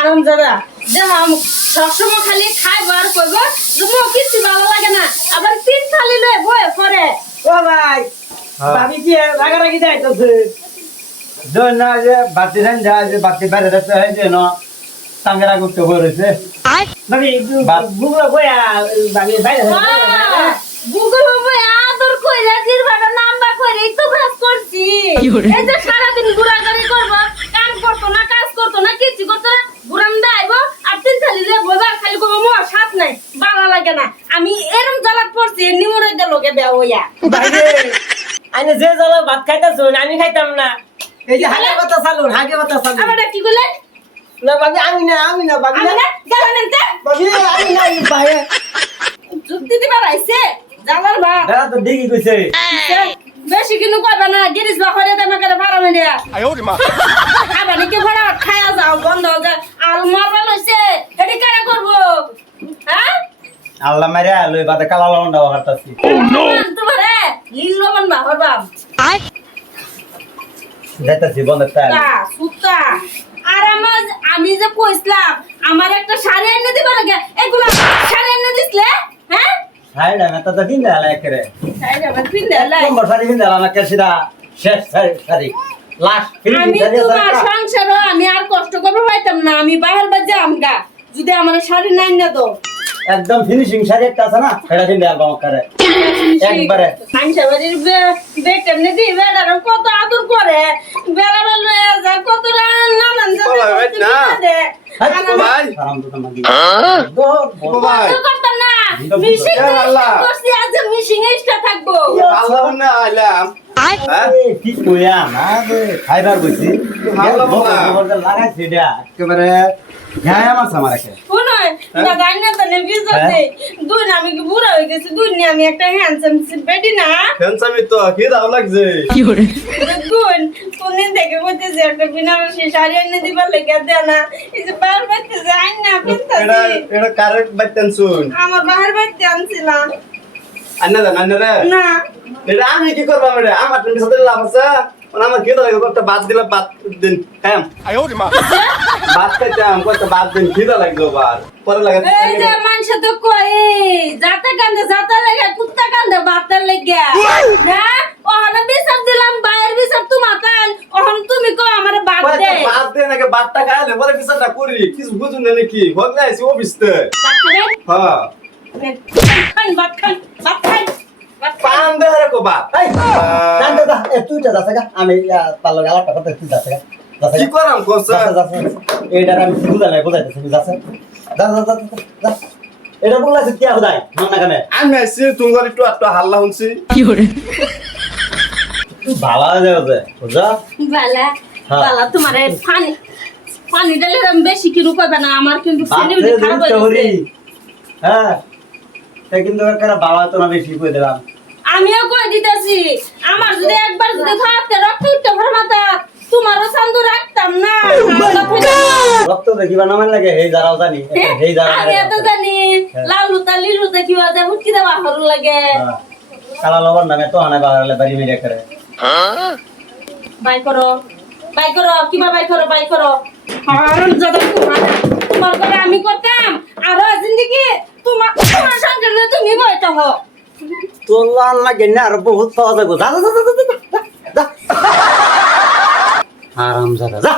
আরাম দাদা দেখাম সবসময় খালি খাইবো আর করব। তোমার কিছু ভালো লাগে না। আবার তিন থালি লয়ে বয়ে পরে ও ভাই হ্যাঁ। ভাবি কি রাগারাগি যাইতেছে? ধর না যে বাতি দেন যা যে বাতি বাইরে যাচ্ছে হয় যে না টাঙ্গেরা করতে বলেছে ভাবি। বুবরা বয়া ভাবি বাইরে গুগল বয়ে আদর কইরা জিরবাটা নাম্বার কইরা তো করছি। যে সারাদিন ঘোরাঘুরি করব কাম করতো না কাজ করতো না কিছু করতো না ঘুরান দাইবো আর তিন থালি লয়ে বইবা খালি করব মোর সাথ নাই ভালো লাগে না আমি এরম জ্বালাত পড়ছি নিমরে গেল আইনে যে জ্বালা ভাত খাইতাছো আমি খাইতাম না। এই যে হাগে কথা চালুন হাগে কথা চালুন। আমার কি করলেন না ভাবি আমি না আমি না আমি না। না গেলেন এনতে আমি না এই ভাই যুক্তি দিবা রাইছে জ্বালার বা এরা তো ডিগি কইছে। বেশি কিন্তু কইবা না গিরিস বা হরে দেমে করে ভাড়া মেরে খাবার নাকি ভাড়া খায়া যাও বন্ধ হয়ে যায় আর মারবা লইছে এটি কেন করব? হ্যাঁ? আল্লাহ মারিয়া লই বাদে কালা লবণ দাও হারতাছি তোমারে যাইতাছি বন্ধ তাই সুতা আর আমার আমি যে কইছিলাম আমার একটা শাড়ি এনে দিবা লাগে। এগুলা শাড়ি এনে দিছলে? হ্যাঁ? হাই না তো দিন দেলা একরে। শাড়ি নম্বর শাড়ি দিন দেলা না কেসিদা শেষ শাড়ি শাড়ি। লাস্ট আমি তোমার সংসার আমি আর কষ্ট করব পাইতাম না। আমি বাহির বাজে আমগা। যদি আমার শাড়ি নাই না তো। একদম ফিনিশিং শাড়ি একটা আছে না সেটা দিন দেয়া বাবা করে একবারে। মানুষের বাড়ির বে- নাকি বেটার কত আদর করে। বেড়া লয়ে কত নানান না। আমার ভাই। হারাম তো তোমাকে। দৌড়, বল। ভাই না। মিশিং আল্লাহ। করছি আজ মিশিং এক্সট্রা থাকব। আল্লাহ না আইলাম। কি কইয়া? না খাইবার বইছি ভালো বকর না। বকর করে লাগাইছি এটা। একেবারে। ঘায়া মাছ আমার একে শুনো দাদা আইনা তো নেবি যাতে দুই না আমি কি বুড়া হয়ে গেছি? দুই নিয়ে আমি একটা হ্যান্ডসাম বেটি না? ফেন্সামি তো কি দাও লাগছে? দুই তুমি দেখে বলতেছি একটা বিনারসি শাড়ি এনে দিবার লেগে দেয় না। এই যে বার বাইতেছে আইন না এটা এটা কারেক্ট বাইতেন শুন আমার বাহির বাইতে আনছিলাম। আন্না দেন আন্না রে। না। এটা আমি কি করব এটা আমার তুমি সাথে লাভ আছে। মানে আমার কি লাগবে একটা বাদ দিলে বাদ দিন। হ্যাঁ? বাদ খাইতাম কয়েকটা বাদ দিন খিদা লাগবে বার পরে লাগে এই যে মানুষ তো কই যাতে কান্দে যাতে লাগে কুত্তা কান্দে বাতের লেগে। না ওহন বিচার দিলাম বাইরের বিচার তোমার তান ওহন তুমি কো আমার বাদ দে। বাদ দে নাকি বাদটা খাইলে পরে বিচারটা করি। কিছু বুঝুন না নাকি? হোক না আইসি অফিস তে বাদ খাবেন? হ্যাঁ খান বাদ খান বাদ খান পান দে রে কো বাদ এই। দাদা এ তুই যা গা আমি পালো গালা টাকা তুই যাস কি করাম কোসা যাস যাস এইটা আমি বুঝা নাই যাস যা যা যা যা এটা কি মন না কেন? আমি তোমার একটু একটু হাল্লা শুনছি। তুই ভালো যাবে যে বুঝা বালা। বালা তোমার পানি পানি ডালে বেশি কিরু কইবে না? আমার কিন্তু ফিলিং খারাপ হয়ে গেছে। হ্যাঁ। তা কিন্তু একটা বাবা তো না বেশি কই দিলাম। আমিও কই দিতেছি। আমার যদি একবার যদি খাওয়াতে রক্ত উঠতে ভর মাথা। তোমারও চান্দু রাখতাম না। না। রক্ত দেখিবা না মানে লাগে হেই যারাও জানি হেই যারা আমি এত জানি হ্যাঁ। লাউলুতা লিলুতা কি বাজে হুটকি দেওয়া হরু লাগে। কালা লবণ নামে তো আনে বাড়ালে বাড়ি মেরে করে। বাই করো বাই করো কিবা বাই করো বাই করো। হারাম জাদা তোমার তোমার করে আমি করতাম। আরও জিন্দগি তোমার তোমার সঙ্গে তুমি বইতে হো তোর লাল লাগে না আর বহুত পাওয়া যাবে। যা যা যা যা, যা যা। আরাম যা। যা